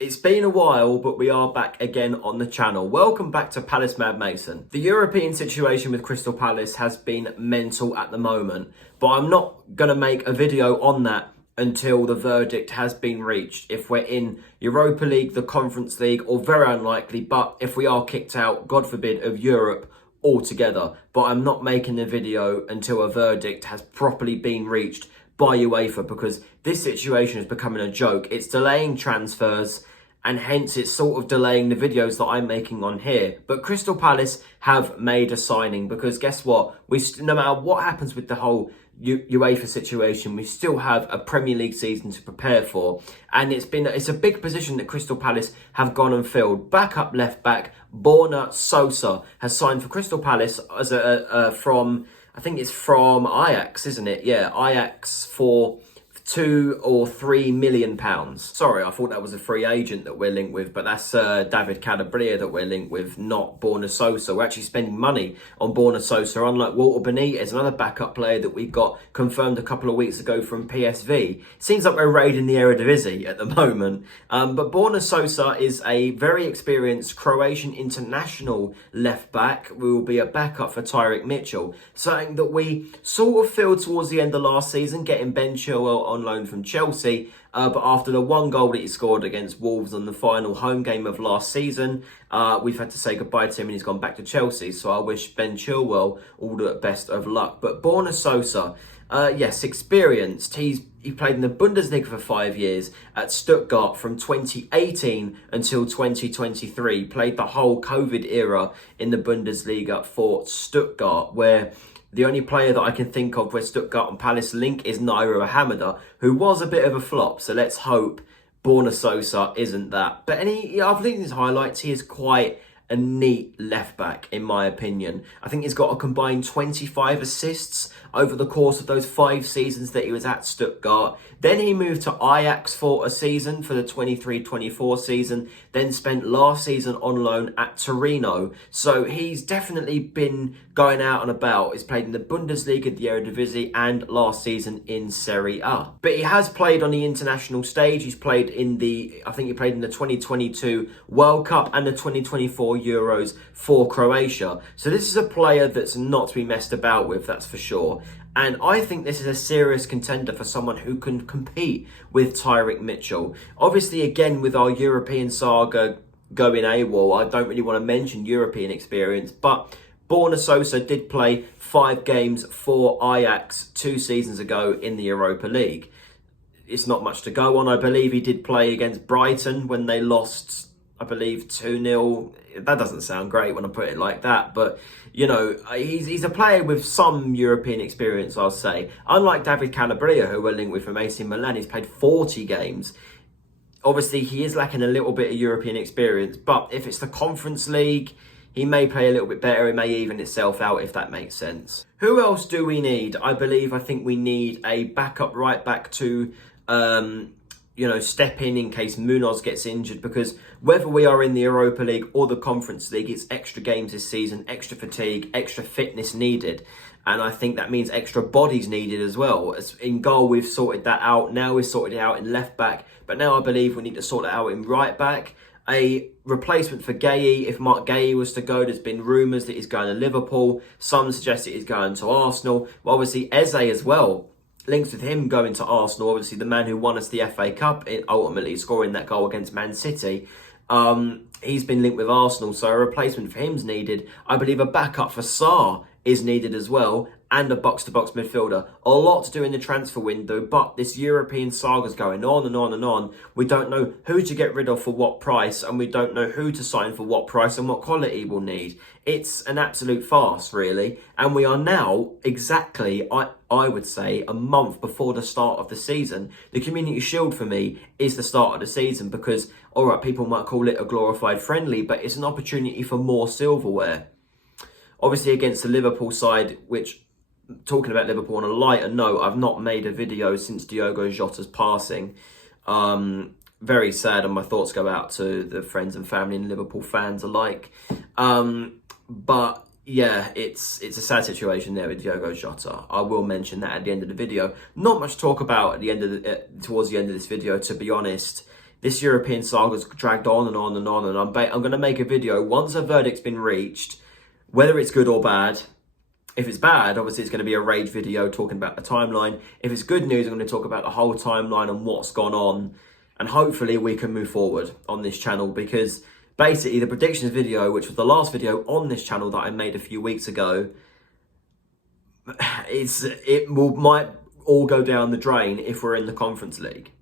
It's been a while, but we are back again on the channel. Welcome back to Palace Mad Mason. The European situation with Crystal Palace has been mental at the moment, but I'm not going to make a video on that until the verdict has been reached. If we're in Europa League, the Conference League, or very unlikely, but if we are kicked out, God forbid, of Europe altogether. But I'm not making a video until a verdict has properly been reached by UEFA, because this situation is becoming a joke. It's delaying transfers, and hence it's sort of delaying the videos that I'm making on here. But Crystal Palace have made a signing, because guess what? No matter what happens with the whole UEFA situation, we still have a Premier League season to prepare for, and it's a big position that Crystal Palace have gone and filled. Backup left back Borna Sosa has signed for Crystal Palace as from, I think it's from Ajax, isn't it? Yeah, Ajax for £2 or £3 million. Sorry, I thought that was a free agent that we're linked with, but that's David Calabria that we're linked with, not Borna Sosa. We're actually spending money on Borna Sosa, unlike Walter Benitez, another backup player that we got confirmed a couple of weeks ago from PSV. Seems like we're raiding the Eredivisie at the moment. But Borna Sosa is a very experienced Croatian international left back who will be a backup for Tyrick Mitchell, something that we sort of filled towards the end of last season, getting Ben Chilwell on loan from Chelsea, but after the one goal that he scored against Wolves on the final home game of last season, we've had to say goodbye to him and he's gone back to Chelsea. So I wish Ben Chilwell all the best of luck. But Borna Sosa, yes, experienced. He played in the Bundesliga for 5 years at Stuttgart from 2018 until 2023. Played the whole COVID era in the Bundesliga for Stuttgart, where the only player that I can think of where Stuttgart and Palace link is Nairo Hamada, who was a bit of a flop. So let's hope Borna Sosa isn't that. But I've looked at his highlights. He is quite a neat left back, in my opinion. I think he's got a combined 25 assists over the course of those 5 seasons that he was at Stuttgart. Then he moved to Ajax for a season, for the 23-24 season, then spent last season on loan at Torino. So he's definitely been going out and about. He's played in the Bundesliga, the Eredivisie, and last season in Serie A. But he has played on the international stage. He's played in I think he played in the 2022 World Cup and the 2024 Euros for Croatia. So this is a player that's not to be messed about with, that's for sure. And I think this is a serious contender for someone who can compete with Tyrick Mitchell. Obviously, again, with our European saga going AWOL, I don't really want to mention European experience, but Borna Sosa did play 5 games for Ajax 2 seasons ago in the Europa League. It's not much to go on. I believe he did play against Brighton when they lost, I believe, 2-0. That doesn't sound great when I put it like that, but you know, he's a player with some European experience, I'll say. Unlike David Calabria, who we're linked with from AC Milan, he's played 40 games. Obviously, he is lacking a little bit of European experience, but if it's the Conference League, he may play a little bit better. It may even itself out, if that makes sense. Who else do we need? I think we need a backup right back to step in case Munoz gets injured, because whether we are in the Europa League or the Conference League, it's extra games this season, extra fatigue, extra fitness needed. And I think that means extra bodies needed as well. As in goal, we've sorted that out. Now we've sorted it out in left back. But now I believe we need to sort it out in right back. A replacement for Gueye. If Mark Gueye was to go, there's been rumours that he's going to Liverpool. Some suggest that he's going to Arsenal. Well, obviously, Eze as well. Links with him going to Arsenal, obviously the man who won us the FA Cup, ultimately scoring that goal against Man City. He's been linked with Arsenal, so a replacement for him's needed. I believe a backup for Sarr is needed as well, and a box-to-box midfielder. A lot to do in the transfer window, but this European saga's going on and on and on. We don't know who to get rid of for what price, and we don't know who to sign for what price and what quality we'll need. It's an absolute farce, really. And we are now exactly, I would say, a month before the start of the season. The Community Shield for me is the start of the season because, all right, people might call it a glorified friendly, but it's an opportunity for more silverware. Obviously against the Liverpool side, which, talking about Liverpool on a lighter note, I've not made a video since Diogo Jota's passing. Very sad, and my thoughts go out to the friends and family and Liverpool fans alike. But yeah, it's a sad situation there with Diogo Jota. I will mention that at the end of the video. Not much to talk about at the end of towards the end of this video, to be honest. this European saga's dragged on and on and on, and I'm going to make a video once a verdict's been reached, whether it's good or bad. If it's bad, obviously it's going to be a rage video talking about the timeline. If it's good news, I'm going to talk about the whole timeline and what's gone on. And hopefully we can move forward on this channel, because basically the predictions video, which was the last video on this channel that I made a few weeks ago, might all go down the drain if we're in the Conference League.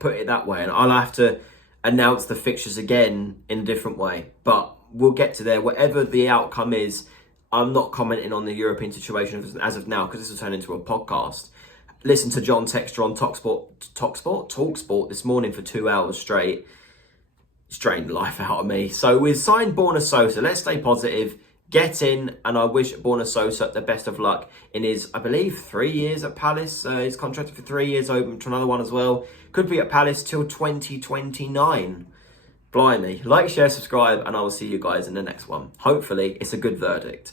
Put it that way. And I'll have to announce the fixtures again in a different way. But we'll get to there. Whatever the outcome is, I'm not commenting on the European situation as of now, because this will turn into a podcast. Listen to John Textor on Talksport this morning for 2 hours straight. It's drained the life out of me. So we've signed Borna Sosa. Let's stay positive. Get in, and I wish Borna Sosa the best of luck in his, I believe, 3 years at Palace. He's contracted for 3 years, open to another one as well. Could be at Palace till 2029. Blimey. Like, share, subscribe, and I will see you guys in the next one. Hopefully, it's a good verdict.